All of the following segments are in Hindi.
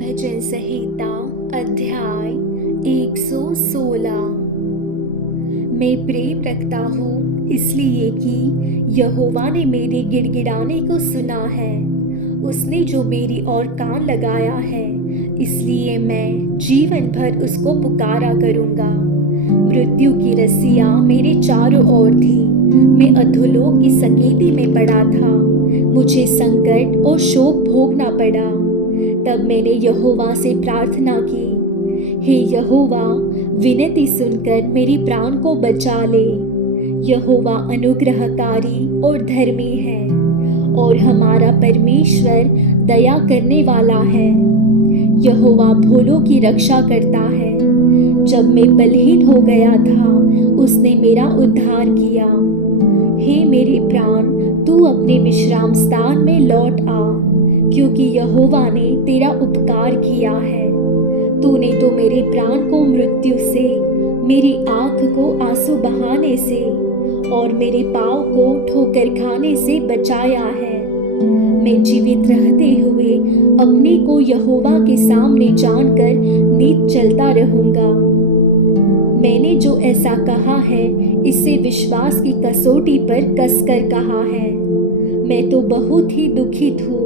भजन संहिता अध्याय 116। मैं प्रेम रखता हूँ इसलिए कि यहोवा ने मेरे गिड़गिड़ाने को सुना है। उसने जो मेरी ओर कान लगाया है, इसलिए मैं जीवन भर उसको पुकारा करूँगा। मृत्यु की रस्सियाँ मेरे चारों ओर थी, मैं अधोलोक की सकेती में पड़ा था। मुझे संकट और शोक भोगना पड़ा। तब मैंने यहोवा से प्रार्थना की, हे यहोवा, विनती सुनकर मेरी प्राण को बचा ले। यहोवा अनुग्रहकारी और धर्मी है, और हमारा परमेश्वर दया करने वाला है। यहोवा भोलों की रक्षा करता है। जब मैं बलहीन हो गया था, उसने मेरा उद्धार किया। हे मेरे प्राण, तू अपने विश्राम स्थान में लौट आ, क्योंकि यहोवा ने तेरा उपकार किया है। तूने तो मेरे प्राण को मृत्यु से, मेरी आँख को आंसू बहाने से और मेरे पाँव को ठोकर खाने से बचाया है। मैं जीवित रहते हुए अपने को यहोवा के सामने जानकर नीत चलता रहूँगा। मैंने जो ऐसा कहा है, इसे विश्वास की कसौटी पर कसकर कहा है। मैं तो बहुत ही दुखित हूँ।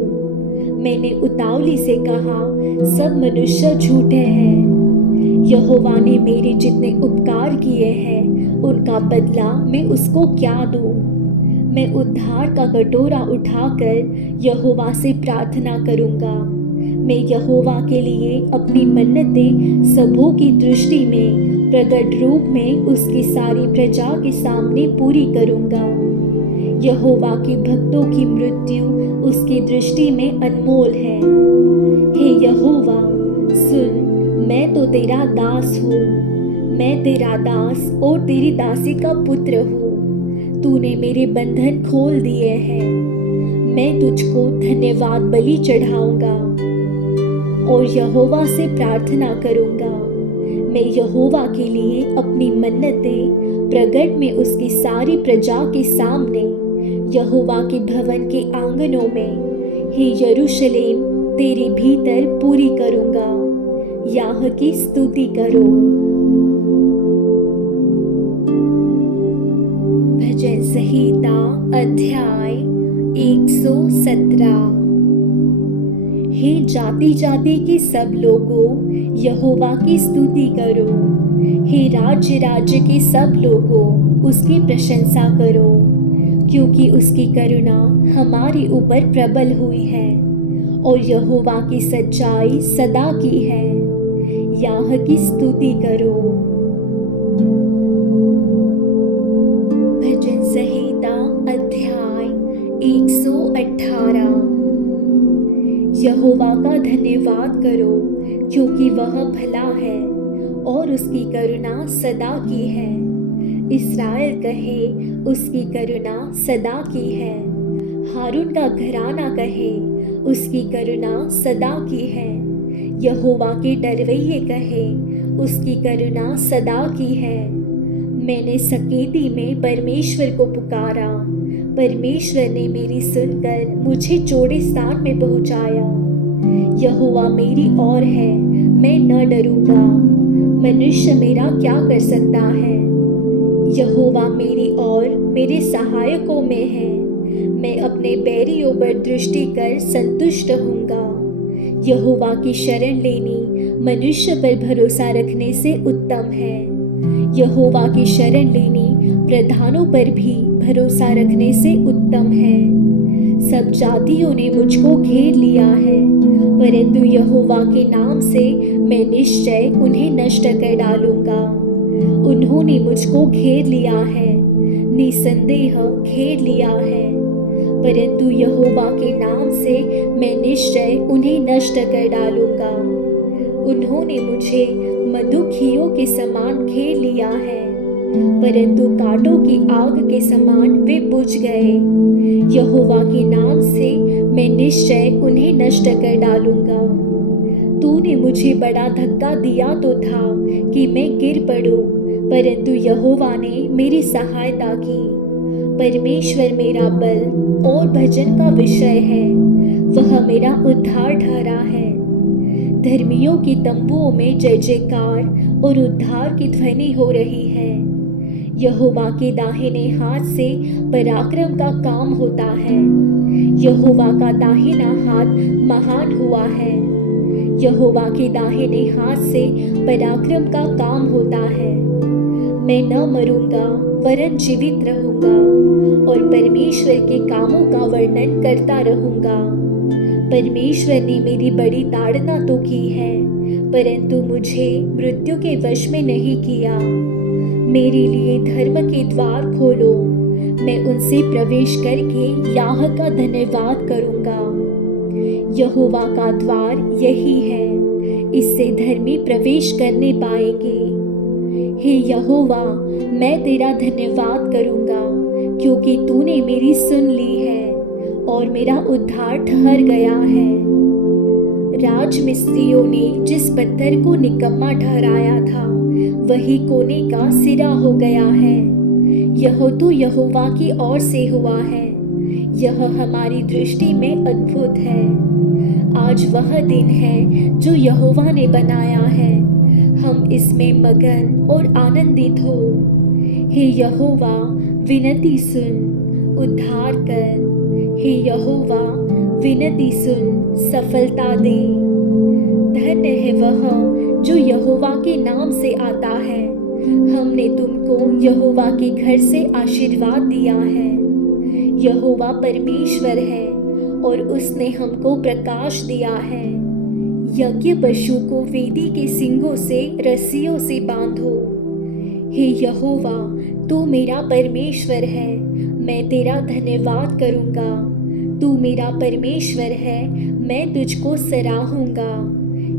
मैंने उतावली से कहा, सब मनुष्य झूठे हैं। यहोवा ने मेरे जितने उपकार किए हैं, उनका बदला मैं उसको क्या दूं? मैं उद्धार का कटोरा उठाकर यहोवा से प्रार्थना करूंगा। मैं यहोवा के लिए अपनी मन्नतें सबों की दृष्टि में प्रकट रूप में उसकी सारी प्रजा के सामने पूरी करूंगा। यहोवा के भक्तों की मृत्यु उसकी दृष्टि में अनमोल है। हे यहोवा, सुन, मैं तो तेरा दास हूँ। मैं तेरा दास और तेरी दासी का पुत्र हूँ। तूने मेरे बंधन खोल दिए हैं। मैं तुझको धन्यवाद बलि चढ़ाऊंगा और यहोवा से प्रार्थना करूंगा। मैं यहोवा के लिए अपनी मन्नतें प्रगट में उसकी सारी प्रजा के सामने, यहोवा के भवन के आंगनों में, हे यरूशलेम, तेरे भीतर पूरी करूंगा। याह की स्तुति करो। भजन संहिता अध्याय 117। हे जाति जाति के सब लोगों, यहोवा की स्तुति करो। हे राज्य राज्य के सब लोगों, उसकी प्रशंसा करो, क्योंकि उसकी करुणा हमारे ऊपर प्रबल हुई है और यहोवा की सच्चाई सदा की है। याह की स्तुति करो। भजन संहिता अध्याय 118। यहोवा का धन्यवाद करो, क्योंकि वह भला है और उसकी करुणा सदा की है। इस्राएल कहे, उसकी करुणा सदा की है। हारून का घराना कहे, उसकी करुणा सदा की है। यहोवा के डरवैये कहे, उसकी करुणा सदा की है। मैंने सकेती में परमेश्वर को पुकारा। परमेश्वर ने मेरी सुनकर मुझे चौड़े स्थान में पहुंचाया। यहोवा मेरी ओर है, मैं न डरूंगा। मनुष्य मेरा क्या कर सकता है? यहोवा मेरी ओर मेरे सहायकों में है। मैं अपने बैरियों पर दृष्टि कर संतुष्ट होऊंगा। यहोवा की शरण लेनी मनुष्य पर भरोसा रखने से उत्तम है। यहोवा की शरण लेनी प्रधानों पर भी भरोसा रखने से उत्तम है। सब जातियों ने मुझको घेर लिया है, परंतु यहोवा के नाम से मैं निश्चय उन्हें नष्ट कर डालूंगा। उन्होंने मुझको घेर लिया है, निसंदेह घेर लिया है, परंतु यहोवा के नाम से मैं निश्चय उन्हें नष्ट कर डालूंगा। उन्होंने मुझे मधुखियों के समान घेर लिया है, परंतु कांटों की आग के समान वे बुझ गए। यहोवा के नाम से मैं निश्चय उन्हें नष्ट कर डालूंगा। तूने मुझे बड़ा धक्का दिया तो था कि मैं गिर पड़ूं, परंतु यहोवा ने मेरी सहायता की। परमेश्वर मेरा बल और भजन का विषय है, वह मेरा उद्धार ठहरा है। धर्मियों के तंबुओं में जय जयकार और उद्धार की ध्वनि हो रही है। यहोवा के दाहिने हाथ से पराक्रम का काम होता है। यहोवा का दाहिना हाथ महान हुआ है। यहोवा के दाहिने हाथ से पराक्रम का काम होता है। मैं न मरूंगा वरन जीवित रहूंगा और परमेश्वर के कामों का वर्णन करता रहूंगा। परमेश्वर ने मेरी बड़ी ताड़ना तो की है, परंतु मुझे मृत्यु के वश में नहीं किया। मेरे लिए धर्म के द्वार खोलो, मैं उनसे प्रवेश करके याह का धन्यवाद करूंगा। यहोवा का द्वार यही है, इससे धर्मी प्रवेश करने पाएंगे। हे यहोवा, मैं तेरा धन्यवाद करूंगा, क्योंकि तूने मेरी सुन ली है और मेरा उद्धार ठहर गया है। राजमिस्त्रियों ने जिस पत्थर को निकम्मा ठहराया था, वही कोने का सिरा हो गया है। यह तो यहोवा की ओर से हुआ है, यह हमारी दृष्टि में अद्भुत है। आज वह दिन है जो यहोवा ने बनाया है, हम इसमें मगन और आनंदित हो। हे यहोवा, विनती सुन, उद्धार कर। हे यहोवा, विनती सुन, सफलता दे। धन्य है वह जो यहोवा के नाम से आता है। हमने तुमको यहोवा के घर से आशीर्वाद दिया है। यहोवा परमेश्वर है और उसने हमको प्रकाश दिया है। यज्ञ पशु को वेदी के सींगों से रस्सियों से बांधो। हे यहोवा, तू मेरा परमेश्वर है, मैं तेरा धन्यवाद करूंगा। तू मेरा परमेश्वर है, मैं तुझको सराहूंगा।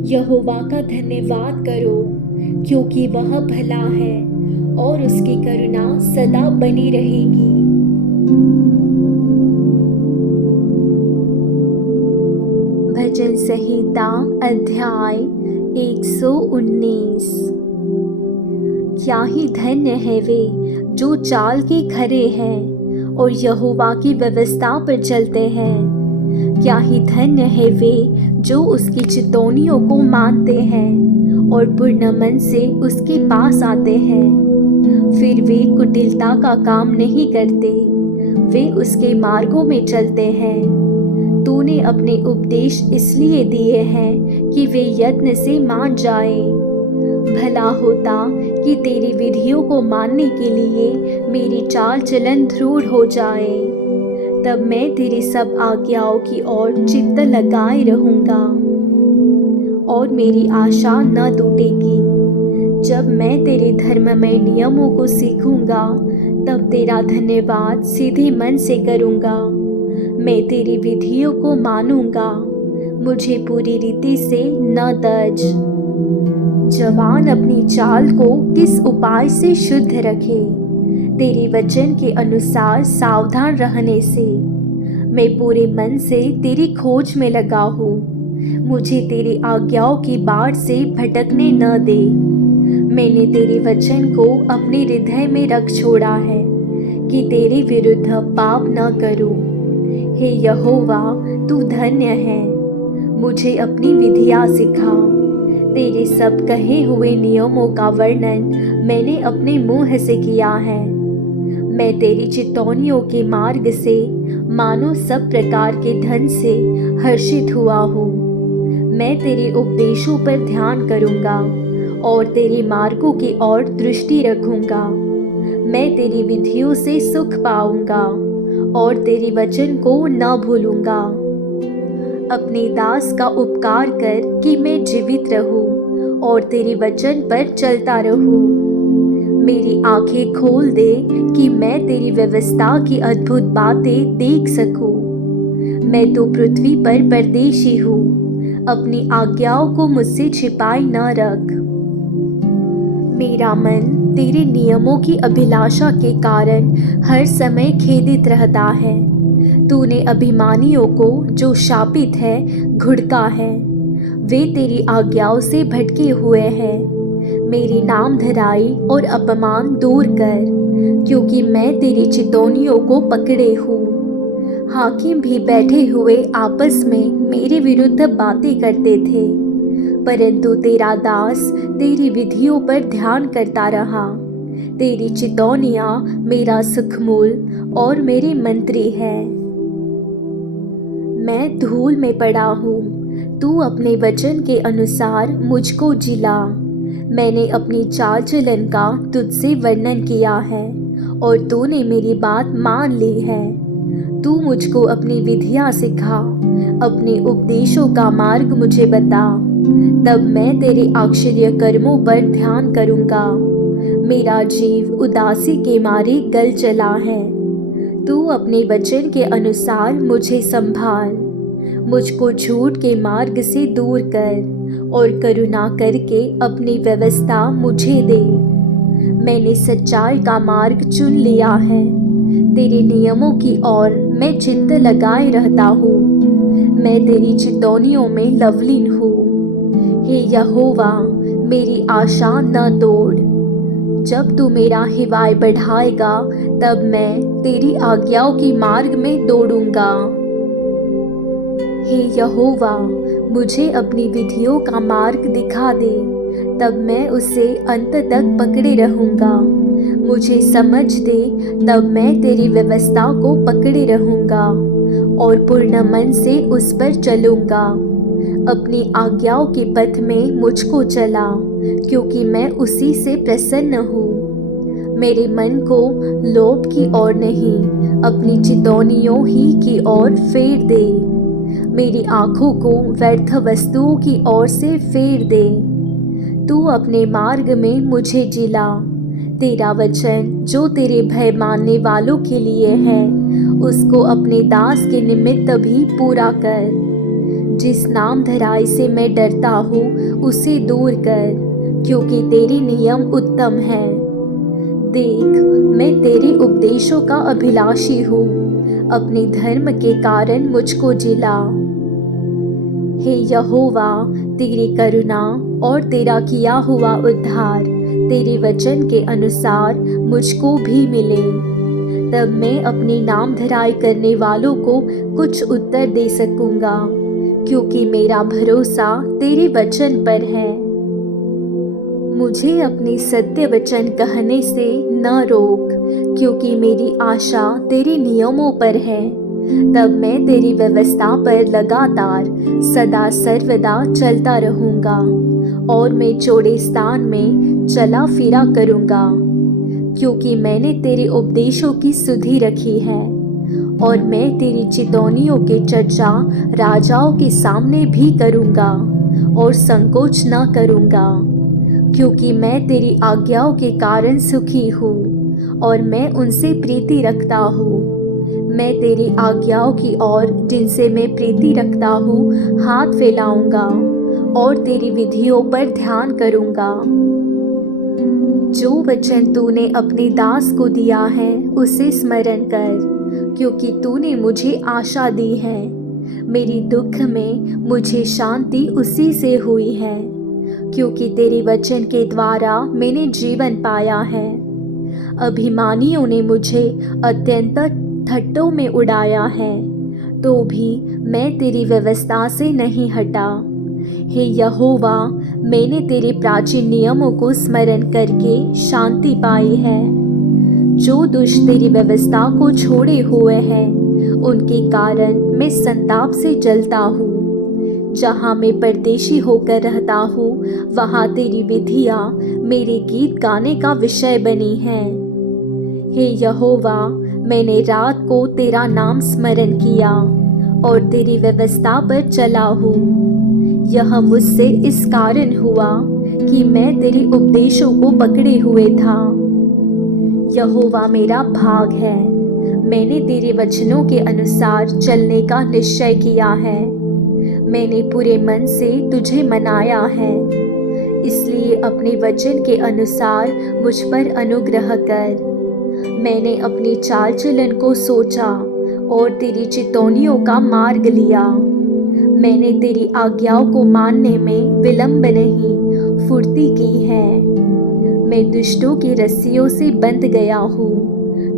यहोवा का धन्यवाद करो, क्योंकि वह भला है और उसकी करुणा सदा बनी रहेगी। भजन संहिता अध्याय 119। क्या ही धन्य है वे जो चाल के खरे हैं और यहोवा की व्यवस्था पर चलते हैं। क्या ही धन्य है वे जो उसकी चितौनियों को मानते हैं और पूर्ण मन से उसके पास आते हैं। फिर वे कुटिलता का काम नहीं करते, वे उसके मार्गों में चलते हैं। तूने अपने उपदेश इसलिए दिए हैं कि वे यत्न से मान जाएं। भला होता कि तेरी विधियों को मानने के लिए मेरी चाल चलन दृढ़ हो जाए, तब मैं तेरी सब आज्ञाओं की ओर चित्त लगाए रहूंगा और मेरी आशा न टूटेगी। जब मैं तेरे धर्ममय नियमों को सीखूंगा, तब तेरा धन्यवाद सीधे मन से करूंगा। मैं तेरी विधियों को मानूंगा, मुझे पूरी रीति से न तज। जवान अपनी चाल को किस उपाय से शुद्ध रखे, तेरे वचन के अनुसार सावधान रहने से। मैं पूरे मन से तेरी खोज में लगा हूँ, मुझे तेरी आज्ञाओं की बाढ़ से भटकने न दे। मैंने तेरे वचन को अपने हृदय में रख छोड़ा है कि तेरे विरुद्ध पाप न करूं। हे यहोवा, तू धन्य है, मुझे अपनी विधियाँ सिखा। तेरे सब कहे हुए नियमों का वर्णन मैंने अपने मुंह से किया है। मैं तेरी चितौनियों के मार्ग से मानो सब प्रकार के धन से हर्षित हुआ हूँ। मैं तेरे उपदेशों पर ध्यान करूँगा और तेरे मार्गों की ओर दृष्टि रखूँगा। मैं तेरी विधियों से सुख पाऊँगा और तेरे वचन को न भूलूँगा। अपने दास का उपकार कर कि मैं जीवित रहूं और तेरे वचन पर चलता रहूं। मेरी आंखें खोल दे कि मैं तेरी व्यवस्था की अद्भुत बातें देख सकूं। मैं तो पृथ्वी पर परदेशी हूँ, अपनी आज्ञाओं को मुझसे छिपाई न रख। मेरा मन तेरे नियमों की अभिलाषा के कारण हर समय खेदित रहता है। तूने अभिमानियों को जो शापित है घुड़का है, वे तेरी आज्ञाओं से भटके हुए हैं। मेरी नाम धराई और अपमान दूर कर, क्योंकि मैं तेरी चितौनियों को पकड़े हूँ। हाकिम भी बैठे हुए आपस में मेरे विरुद्ध बातें करते थे, परंतु तेरा दास तेरी विधियों पर ध्यान करता रहा। तेरी चितौनियाँ मेरा सुखमूल और मेरे मंत्री है। मैं धूल में पड़ा हूँ, तू अपने वचन के अनुसार मुझको जिला। मैंने अपनी चाल चलन का तुझसे वर्णन किया है और तूने मेरी बात मान ली है। तू मुझको अपनी विधियाँ सिखा, अपने उपदेशों का मार्ग मुझे बता। तब मैं तेरे आश्चर्य कर्मों पर ध्यान करूँगा। मेरा जीव उदासी के मारे गल चला है। तू अपने वचन के अनुसार मुझे संभाल। मुझको झूठ के मार्ग से दूर कर और करुणा करके अपनी व्यवस्था मुझे दे। मैंने सच्चाई का मार्ग चुन लिया है। तेरे नियमों की ओर मैं चित्त लगाए रहता हूँ। मैं तेरी चितौनियों में लवलीन हूँ। हे यहोवा, मेरी आशा न तोड़। जब तू मेरा हिवाय बढ़ाएगा तब मैं तेरी आज्ञाओं के मार्ग में दौड़ूंगा। हे यहोवा, मुझे अपनी विधियों का मार्ग दिखा दे, तब मैं उसे अंत तक पकड़े रहूंगा। मुझे समझ दे, तब मैं तेरी व्यवस्था को पकड़े रहूंगा और पूर्ण मन से उस पर चलूंगा। अपनी आज्ञाओं के पथ में मुझको चला, क्योंकि मैं उसी से प्रसन्न हूँ। मेरे मन को लोभ की ओर नहीं, अपनी चितौनियों ही की ओर फेर दे। मेरी आँखों को व्यर्थ वस्तुओं की ओर से फेर दे। तू अपने मार्ग में मुझे जिला। तेरा वचन जो तेरे भय मानने वालों के लिए है, उसको अपने दास के निमित्त भी पूरा कर। जिस नाम धराई से मैं डरता हूँ उसे दूर कर, क्योंकि तेरे नियम उत्तम हैं। देख, मैं तेरे उपदेशों का अभिलाषी हूँ। अपने धर्म के कारण मुझको जिला। हे यहोवा, तेरी करुणा और तेरा किया हुआ उद्धार तेरे वचन के अनुसार मुझको भी मिले। तब मैं अपनी नाम धराई करने वालों को कुछ उत्तर दे सकूंगा, क्योंकि मेरा भरोसा तेरे वचन पर है। मुझे अपने सत्य वचन कहने से न रोक, क्योंकि मेरी आशा तेरे नियमों पर है। तब मैं तेरी व्यवस्था पर लगातार सदा सर्वदा चलता रहूँगा और मैं चौड़े स्थान में चला फिरा करूँगा, क्योंकि मैंने तेरे उपदेशों की सुधि रखी है। और मैं तेरी चितौनियों के चर्चा राजाओं के सामने भी करूँगा और संकोच न करूँगा, क्योंकि मैं तेरी आज्ञाओं के कारण सुखी हूँ और मैं उनसे प्रीति रखता हूँ। मैं तेरी आज्ञाओं की ओर जिनसे मैं प्रीति रखता हूँ हाथ फैलाऊँगा और तेरी विधियों पर ध्यान करूँगा। जो वचन तूने अपने दास को दिया है उसे स्मरण कर, क्योंकि तूने मुझे आशा दी है। मेरी दुख में मुझे शांति उसी से हुई है, क्योंकि तेरे वचन के द्वारा मैंने जीवन पाया है। अभिमानियों ने मुझे अत्यंत ठट्ठों में उड़ाया है, तो भी मैं तेरी व्यवस्था से नहीं हटा। हे यहोवा, मैंने तेरे प्राचीन नियमों को स्मरण करके शांति पाई है। जो दुष्ट तेरी व्यवस्था को छोड़े हुए हैं, उनके कारण मैं संताप से जलता हूँ। जहाँ मैं परदेशी होकर रहता हूँ, वहाँ तेरी विधियाँ मेरे गीत गाने का विषय बनी हैं। हे यहोवा, मैंने रात को तेरा नाम स्मरण किया और तेरी व्यवस्था पर चला हूँ। यह मुझसे इस कारण हुआ कि मैं तेरे उपदेशों को पकड़े हुए था। यहोवा मेरा भाग है। मैंने तेरे वचनों के अनुसार चलने का निश्चय किया है। मैंने पूरे मन से तुझे मनाया है, इसलिए अपने वचन के अनुसार मुझ पर अनुग्रह कर। मैंने अपनी चाल चलन को सोचा और तेरी चितौनियों का मार्ग लिया। मैंने तेरी आज्ञाओं को मानने में विलंब नहीं, फुर्ती की है। मैं दुष्टों की रस्सियों से बंध गया हूँ,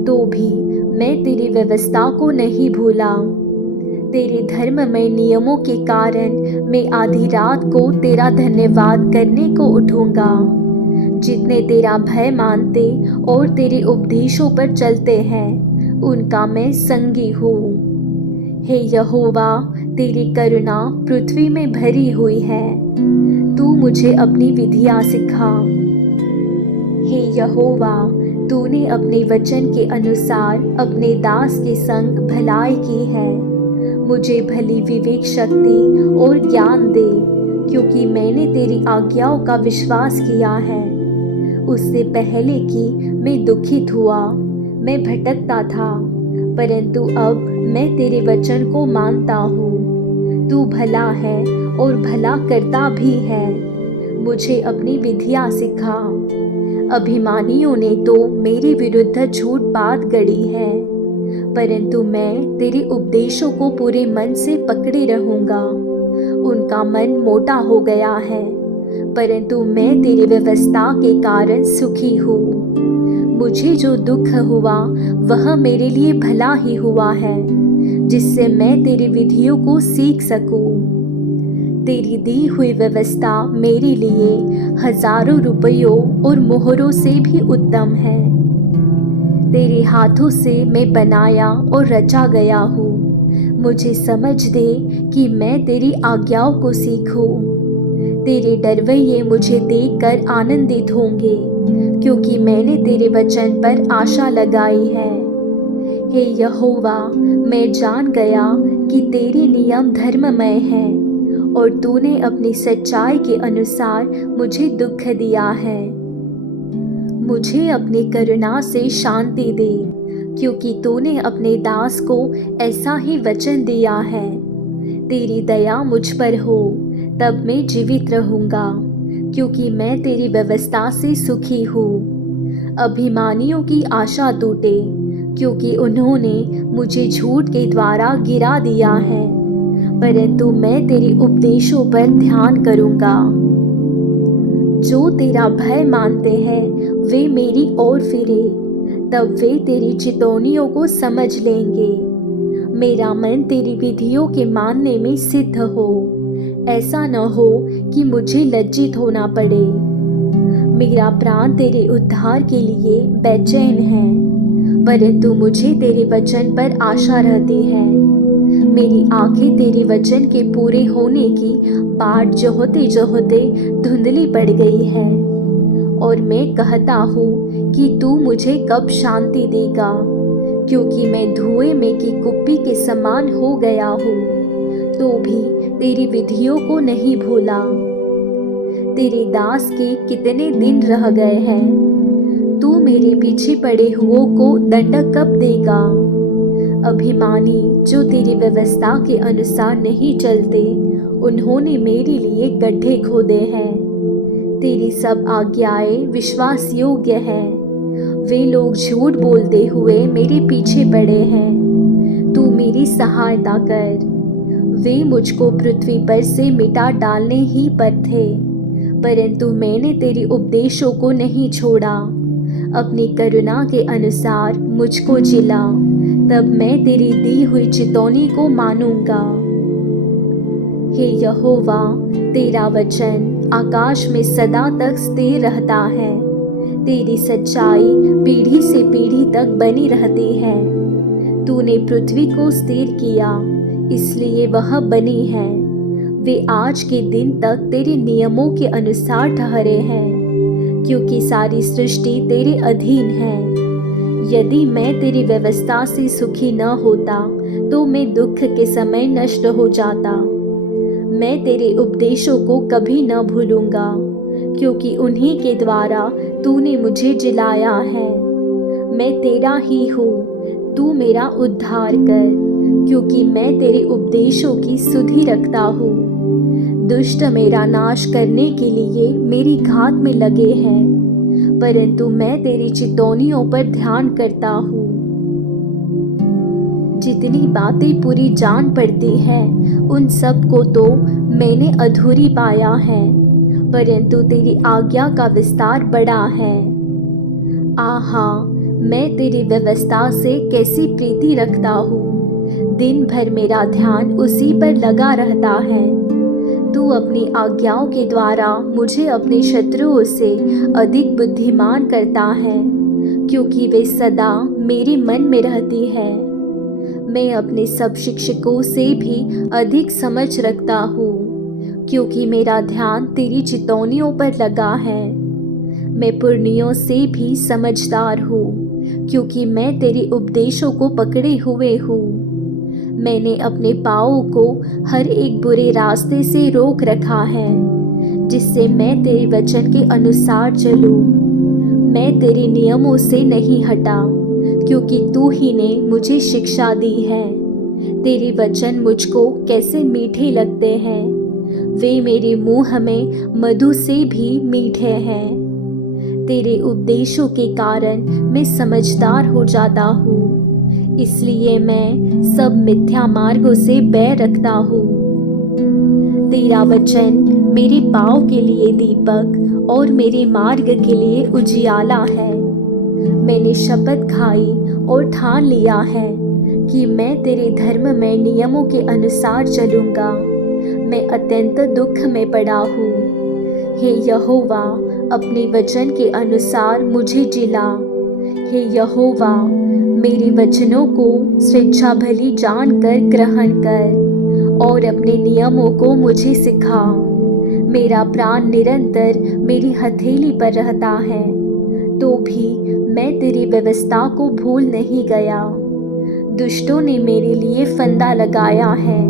तो भी मैं तेरी व्यवस्था को नहीं भूला। तेरे धर्ममय नियमों के कारण मैं आधी रात को तेरा धन्यवाद करने को उठूंगा। जितने तेरा भय मानते और तेरे उपदेशों पर चलते हैं, उनका मैं संगी हूँ। हे यहोवा, तेरी करुणा पृथ्वी में भरी हुई है। तू मुझे अपनी विधियाँ सिखा। हे यहोवा, तूने अपने वचन के अनुसार अपने दास के संग भलाई की है। मुझे भली विवेक शक्ति और ज्ञान दे, क्योंकि मैंने तेरी आज्ञाओं का विश्वास किया है। उससे पहले कि मैं दुखित हुआ, मैं भटकता था, परंतु अब मैं तेरे वचन को मानता हूँ। तू भला है और भला करता भी है। मुझे अपनी विधियाँ सिखा। अभिमानियों ने तो मेरे विरुद्ध झूठ बात गढ़ी है, परंतु मैं तेरे उपदेशों को पूरे मन से पकड़े रहूँगा। उनका मन मोटा हो गया है, परंतु मैं तेरी व्यवस्था के कारण सुखी हूँ। मुझे जो दुख हुआ वह मेरे लिए भला ही हुआ है, जिससे मैं तेरी विधियों को सीख सकूँ। तेरी दी हुई व्यवस्था मेरे लिए हजारों रुपयों और मोहरों से भी उत्तम है। तेरे हाथों से मैं बनाया और रचा गया हूँ। मुझे समझ दे कि मैं तेरी आज्ञाओं को सीखूं। तेरे डरवैये मुझे देखकर आनंदित होंगे, क्योंकि मैंने तेरे वचन पर आशा लगाई है। हे यहोवा, मैं जान गया कि तेरे नियम धर्ममय हैं और तूने अपनी सच्चाई के अनुसार मुझे दुख दिया है। मुझे अपनी करुणा से शांति दे, क्योंकि तूने अपने दास को ऐसा ही वचन दिया है। तेरी दया मुझ पर हो, तब मैं जीवित रहूँगा, क्योंकि मैं तेरी व्यवस्था से सुखी हूँ। अभिमानियों की आशा टूटे, क्योंकि उन्होंने मुझे झूठ के द्वारा गिरा दिया है, परंतु मैं तेरे उपदेशों पर ध्यान करूँगा। जो तेरा भय मानते हैं वे मेरी ओर फिरे, तब वे तेरी चितौनियों को समझ लेंगे। मेरा मन तेरी विधियों के मानने में सिद्ध हो, ऐसा न हो कि मुझे लज्जित होना पड़े। मेरा प्राण तेरे उद्धार के लिए बेचैन है, परंतु मुझे तेरे वचन पर आशा रहती है। मेरी आंखें तेरे वचन के पूरे होने की बाट जोहते जोहते धुंधली पड़ गई है, और मैं कहता हूँ कि तू मुझे कब शांति देगा, क्योंकि मैं धुएं में की कुप्पी के समान हो गया हूँ, तो भी तेरी विधियों को नहीं भूला। तेरे दास के कितने दिन रह गए हैं, तू मेरे पीछे पड़े हुओं को दंड कब देगा। अभिमानी जो तेरी व्यवस्था के अनुसार नहीं चलते, उन्होंने मेरे लिए गड्ढे खोदे हैं। तेरी सब आज्ञाएं विश्वास योग्य हैं। वे लोग झूठ बोलते हुए मेरे पीछे पड़े हैं। तू मेरी सहायता कर। वे मुझको पृथ्वी पर से मिटा डालने ही पर थे, परंतु मैंने तेरे उपदेशों को नहीं छोड़ा। अपनी करुणा के अनुसार मुझको जिला, तब मैं तेरी दी हुई चितौनी को मानूंगा। हे यहोवा, तेरा वचन आकाश में सदा तक स्थिर रहता है। तेरी सच्चाई पीढ़ी से पीढ़ी तक बनी रहती है। तूने पृथ्वी को स्थिर किया, इसलिए वह बनी है। वे आज के दिन तक तेरे नियमों के अनुसार ठहरे हैं, क्योंकि सारी सृष्टि तेरे अधीन है। यदि मैं तेरी व्यवस्था से सुखी न होता, तो मैं दुख के समय नष्ट हो जाता। मैं तेरे उपदेशों को कभी न भूलूंगा, क्योंकि उन्हीं के द्वारा तूने मुझे जिलाया है। मैं तेरा ही हूँ, तू मेरा उद्धार कर, क्योंकि मैं तेरे उपदेशों की सुधि रखता हूँ। दुष्ट मेरा नाश करने के लिए मेरी घात में लगे हैं, परंतु मैं तेरी चितौनियों पर ध्यान करता हूँ। जितनी बातें पूरी जान पड़ती हैं, उन सब को तो मैंने अधूरी पाया है, परंतु तेरी आज्ञा का विस्तार बड़ा है। आहा, मैं तेरी व्यवस्था से कैसी प्रीति रखता हूँ। दिन भर मेरा ध्यान उसी पर लगा रहता है। तू अपनी आज्ञाओं के द्वारा मुझे अपने शत्रुओं से अधिक बुद्धिमान करता है, क्योंकि वे सदा मेरे मन में रहती है। मैं अपने सब शिक्षकों से भी अधिक समझ रखता हूँ, क्योंकि मेरा ध्यान तेरी चितौनियों पर लगा है। मैं पुरनियों से भी समझदार हूँ, क्योंकि मैं तेरे उपदेशों को पकड़े हुए हूँ। मैंने अपने पाँवों को हर एक बुरे रास्ते से रोक रखा है, जिससे मैं तेरे वचन के अनुसार चलूँ। मैं तेरे नियमों से नहीं हटा, क्योंकि तू ही ने मुझे शिक्षा दी है। तेरे वचन मुझको कैसे मीठे लगते हैं, वे मेरे मुंह में मधु से भी मीठे हैं। तेरे उपदेशों के कारण मैं समझदार हो जाता हूँ, इसलिए मैं सब मिथ्या मार्गों से बैर रखता हूँ। तेरा वचन मेरे पाँव के लिए दीपक और मेरे मार्ग के लिए उजियाला है। मैंने शपथ खाई और ठान लिया है कि मैं तेरे धर्ममय नियमों के अनुसार चलूँगा। मैं अत्यंत दुख में पड़ा हूँ। हे यहोवा, अपने वचन के अनुसार मुझे जिला। हे यहोवा, मेरे वचनों को स्वेच्छा भली जानकर ग्रहण कर और अपने नियमों को मुझे सिखा। मेरा प्राण निरंतर मेरी हथेली पर रहता है, तो भी मैं तेरी व्यवस्था को भूल नहीं गया। दुष्टों ने मेरे लिए फंदा लगाया है,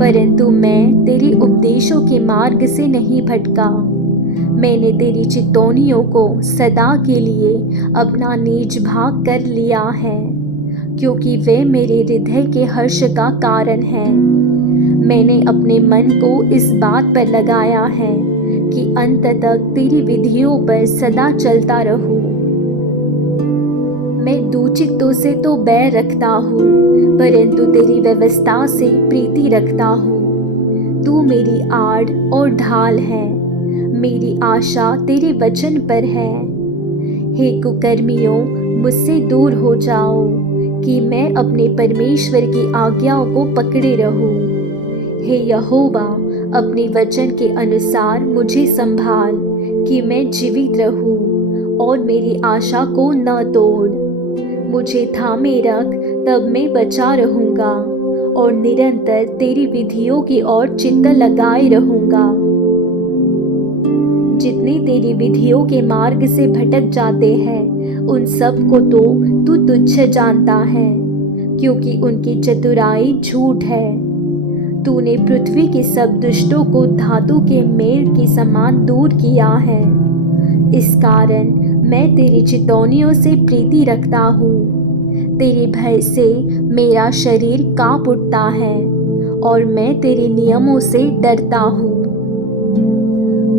परंतु मैं तेरे उपदेशों के मार्ग से नहीं भटका। मैंने तेरी चितौनियों को सदा के लिए अपना निज भाग कर लिया है, क्योंकि वे मेरे हृदय के हर्ष का कारण हैं। मैंने अपने मन को इस बात पर लगाया है कि अंत तक तेरी विधियों पर सदा चलता रहूं। मैं दुचित्तों से तो बैर रखता हूँ, परंतु तेरी व्यवस्था से प्रीति रखता हूँ। तू मेरी आड़ और ढाल है, मेरी आशा तेरे वचन पर है। हे कुकर्मियों, मुझसे दूर हो जाओ, कि मैं अपने परमेश्वर की आज्ञाओं को पकड़े रहूं। हे यहोवा, अपने वचन के अनुसार मुझे संभाल, कि मैं जीवित रहूं और मेरी आशा को न तोड़। मुझे थामे रख, तब मैं बचा रहूंगा और निरंतर तेरी विधियों की ओर चित्त लगाए रहूंगा। जितने तेरी विधियों के मार्ग से भटक जाते हैं, उन सब को तो तू तुच्छ जानता है, क्योंकि उनकी चतुराई झूठ है। तूने पृथ्वी के सब दुष्टों को धातु के मेल के समान दूर किया है। इस कारण मैं तेरी चितौनियों से प्रीति रखता हूँ। तेरे भय से मेरा शरीर काँप उठता है और मैं तेरे नियमों से डरता हूँ।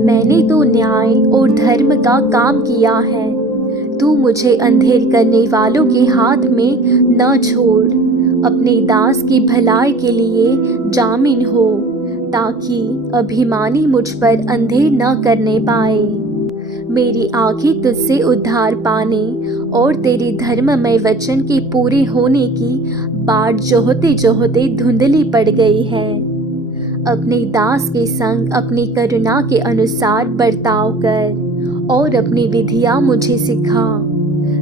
मैंने तो न्याय और धर्म का काम किया है। तू मुझे अंधेर करने वालों के हाथ में न छोड़। अपने दास की भलाई के लिए जामिन हो, ताकि अभिमानी मुझ पर अंधेर न करने पाए। मेरी आँखें तुझसे उद्धार पाने और तेरे धर्ममय वचन के पूरे होने की बाट जोहते जोहते धुंधली पड़ गई है। अपने दास के संग अपनी करुणा के अनुसार बर्ताव कर और अपनी विधियाँ मुझे सिखा।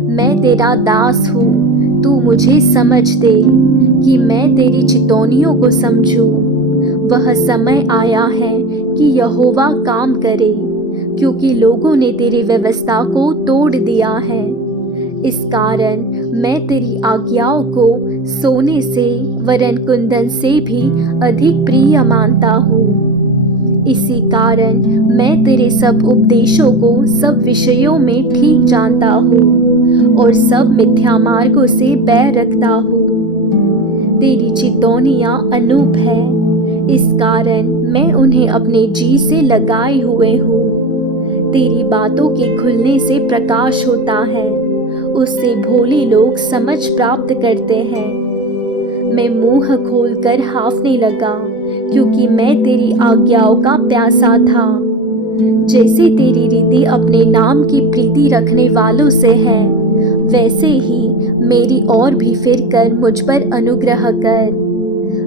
मैं तेरा दास हूँ, तू मुझे समझ दे, कि मैं तेरी चितौनियों को समझूं। वह समय आया है कि यहोवा काम करे, क्योंकि लोगों ने तेरी व्यवस्था को तोड़ दिया है। इस कारण मैं तेरी आज्ञाओं को सोने से वरन कुंदन से भी अधिक प्रिय मानता हूँ। इसी कारण मैं तेरे सब उपदेशों को सब विषयों में ठीक जानता हूँ और सब मिथ्या मार्गों से बैर रखता हूँ। तेरी चितौनियाँ अनूप है, इस कारण मैं उन्हें अपने जी से लगाए हुए हूँ। तेरी बातों के खुलने से प्रकाश होता है, उससे भोले लोग समझ प्राप्त करते हैं। मैं मुंह खोलकर हाँफने लगा, क्योंकि मैं तेरी आज्ञाओं का प्यासा था। जैसे तेरी रीति अपने नाम की प्रीति रखने वालों से है, वैसे ही मेरी ओर भी फिर कर मुझ पर अनुग्रह कर।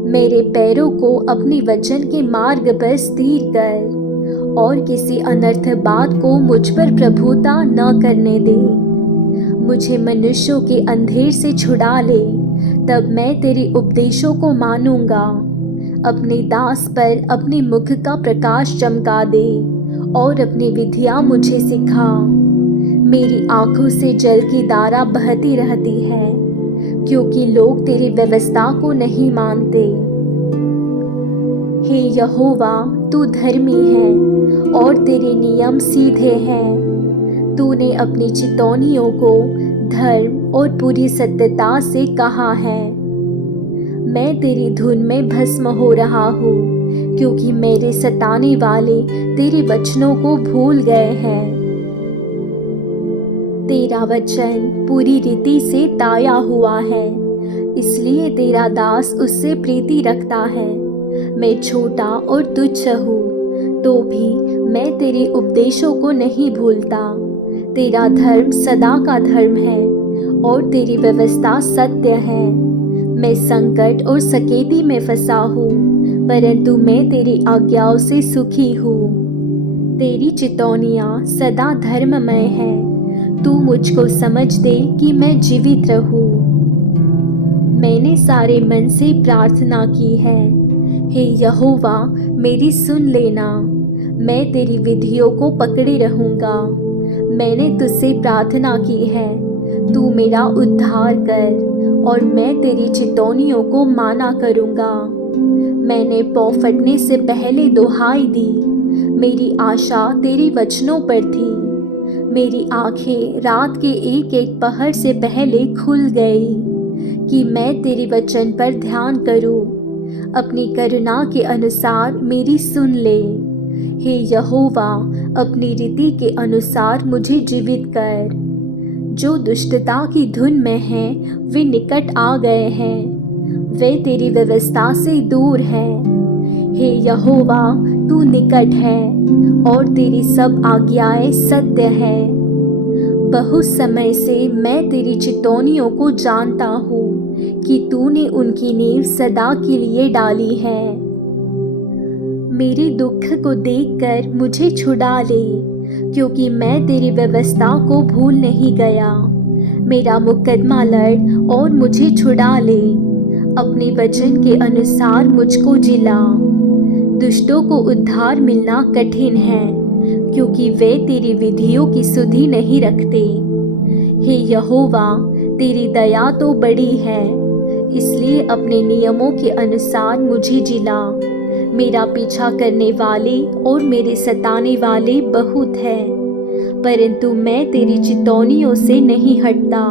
मेरे पैरों को अपने वचन के मार्ग पर स्थिर कर और किसी अनर्थ बात को मुझ पर प्रभुता न करने दे। मुझे मनुष्यों के अंधेर से छुड़ा ले, तब मैं तेरे उपदेशों को मानूंगा। अपने दास पर अपने मुख का प्रकाश चमका दे और अपनी विधियां मुझे सिखा। मेरी आंखों से जल की धारा बहती रहती है, क्योंकि लोग तेरी व्यवस्था को नहीं मानते। हे यहोवा, तू धर्मी है और तेरे नियम सीधे हैं। तूने अपनी चितौनियों को धर्म और पूरी सत्यता से कहा है। मैं तेरी धुन में भस्म हो रहा हूँ, क्योंकि मेरे सताने वाले तेरे वचनों को भूल गए हैं। तेरा वचन पूरी रीति से ताया हुआ है, इसलिए तेरा दास उससे प्रीति रखता है। मैं छोटा और तुच्छ हूँ, तो भी मैं तेरे उपदेशों को नहीं भूलता। तेरा धर्म सदा का धर्म है और तेरी व्यवस्था सत्य है। मैं संकट और सकेती में फंसा हूँ, परंतु मैं तेरी आज्ञाओं से सुखी हूँ। तेरी चितौनियाँ सदा धर्ममय हैं। तू मुझको समझ दे कि मैं जीवित रहूँ। मैंने सारे मन से प्रार्थना की है। हे यहोवा, मेरी सुन लेना। मैं तेरी विधियों को पकड़े रहूँगा। मैंने तुझसे प्रार्थना की है, तू मेरा उद्धार कर और मैं तेरी चितौनियों को माना करूँगा। मैंने पौ फटने से पहले दुहाई दी। मेरी आशा तेरे वचनों पर थी। मेरी आंखें रात के एक एक पहर से पहले खुल गई कि मैं तेरे वचन पर ध्यान करूं। अपनी करुणा के अनुसार मेरी सुन ले। हे यहोवा, अपनी रीति के अनुसार मुझे जीवित कर। जो दुष्टता की धुन में हैं, वे निकट आ गए हैं। वे तेरी व्यवस्था से दूर हैं। हे यहोवा, तू निकट है और तेरी सब आज्ञाएं सत्य है। बहुत समय से मैं तेरी चितौनियों को जानता हूँ कि तूने उनकी नींव सदा के लिए डाली है। मेरे दुख को देखकर मुझे छुड़ा ले, क्योंकि मैं तेरी व्यवस्था को भूल नहीं गया। मेरा मुकदमा लड़ और मुझे छुड़ा ले। अपने वचन के अनुसार मुझको जिला। दुष्टों को उद्धार मिलना कठिन है, क्योंकि वे तेरी विधियों की सुधि नहीं रखते। हे यहोवा, तेरी दया तो बड़ी है, इसलिए अपने नियमों के अनुसार मुझे जिला। मेरा पीछा करने वाले और मेरे सताने वाले बहुत हैं, परंतु मैं तेरी चितौनियों से नहीं हटता।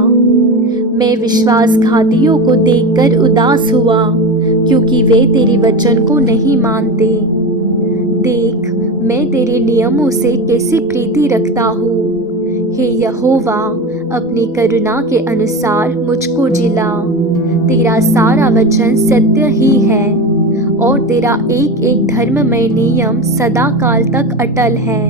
मैं विश्वासघातियों को देखकर उदास हुआ, क्योंकि वे तेरे वचन को नहीं मानते। देख, मैं तेरे नियमों से कैसी प्रीति रखता हूँ। हे यहोवा, अपनी करुणा के अनुसार मुझको जिला। तेरा सारा वचन सत्य ही है और तेरा एक एक धर्ममय नियम सदा काल तक अटल है।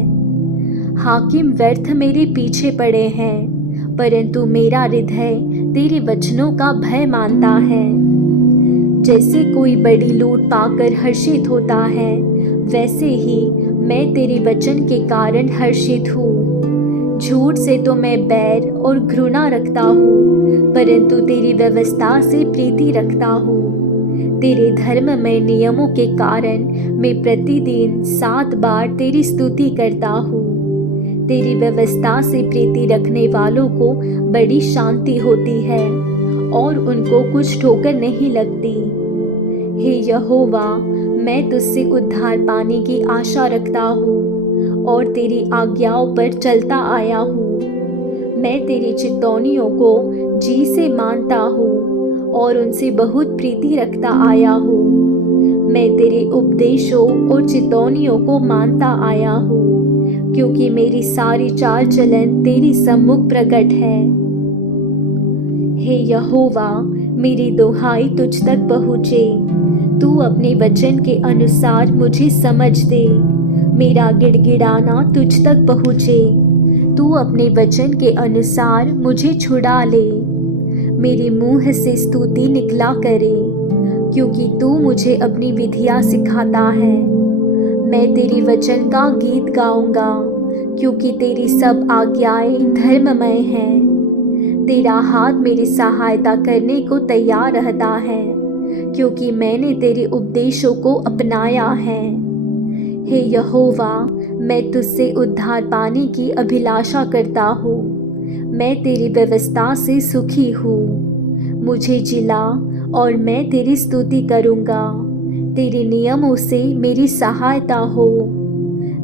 हाकिम व्यर्थ मेरे पीछे पड़े हैं, परंतु मेरा हृदय तेरे वचनों का भय मानता है। जैसे कोई बड़ी लूट पाकर हर्षित होता है, वैसे ही मैं तेरे वचन के कारण हर्षित हूँ। झूठ से तो मैं बैर और घृणा रखता हूँ, परंतु तेरी व्यवस्था से प्रीति रखता हूँ। तेरे धर्ममय नियमों के कारण मैं प्रतिदिन 7 बार तेरी स्तुति करता हूँ। तेरी व्यवस्था से प्रीति रखने वालों को बड़ी शांति होती है और उनको कुछ ठोकर नहीं लगती। हे यहोवा, मैं तुझसे उद्धार पाने की आशा रखता हूँ और तेरी आज्ञाओं पर चलता आया हूँ। मैं तेरी चितौनियों को जी से मानता हूँ और उनसे बहुत प्रीति रखता आया हूँ। मैं तेरे उपदेशों और चितौनियों को मानता आया हूँ, क्योंकि मेरी सारी चाल चलन तेरी सम्मुख प्रकट है। हे यहोवा, मेरी दुहाई तुझ तक पहुँचे। तू अपने वचन के अनुसार मुझे समझ दे। मेरा गिड़गिड़ाना तुझ तक पहुँचे। तू अपने वचन के अनुसार मुझे छुड़ा ले। मेरे मुंह से स्तुति निकला करे, क्योंकि तू मुझे अपनी विधियाँ सिखाता है। मैं तेरे वचन का गीत गाऊंगा, क्योंकि तेरी सब आज्ञाएं धर्ममय हैं। तेरा हाथ मेरी सहायता करने को तैयार रहता है, क्योंकि मैंने तेरे उपदेशों को अपनाया है। हे यहोवा, मैं तुझसे उद्धार पाने की अभिलाषा करता हूँ। मैं तेरी व्यवस्था से सुखी हूँ। मुझे जिला और मैं तेरी स्तुति करूँगा। तेरे नियमों से मेरी सहायता हो।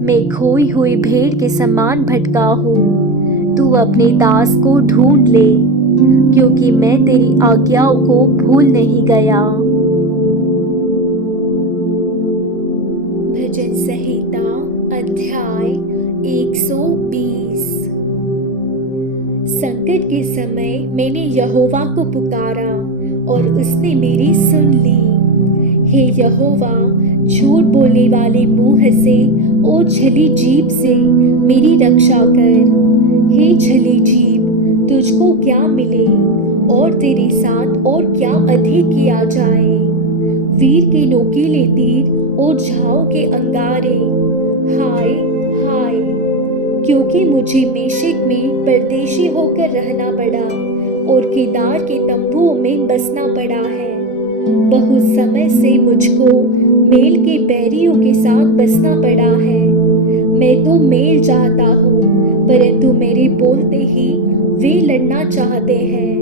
मैं खोई हुई भेड़ के समान भटका हूँ। तू अपने दास को ढूंढ ले, क्योंकि मैं तेरी आज्ञाओं को भूल नहीं गया। भजन संहिता अध्याय 120। संकट के समय मैंने यहोवा को पुकारा और उसने मेरी सुन ली। हे यहोवा, झूठ बोलने वाले मुंह से और छली जीभ से मेरी रक्षा कर। हे छली जीभ, तुझको क्या मिले और तेरे साथ और क्या अधिक किया जाए। वीर के नोकीले तीर और झाओं के अंगारे, हाय हाय, क्योंकि मुझे मेशेक में परदेशी होकर रहना पड़ा और केदार के तंबुओं में बसना पड़ा है। बहुत समय से मुझको मेल के बैरियों के साथ बसना पड़ा है। मैं तो मेल चाहता हूँ, परंतु मेरे बोलते ही वे लड़ना चाहते हैं।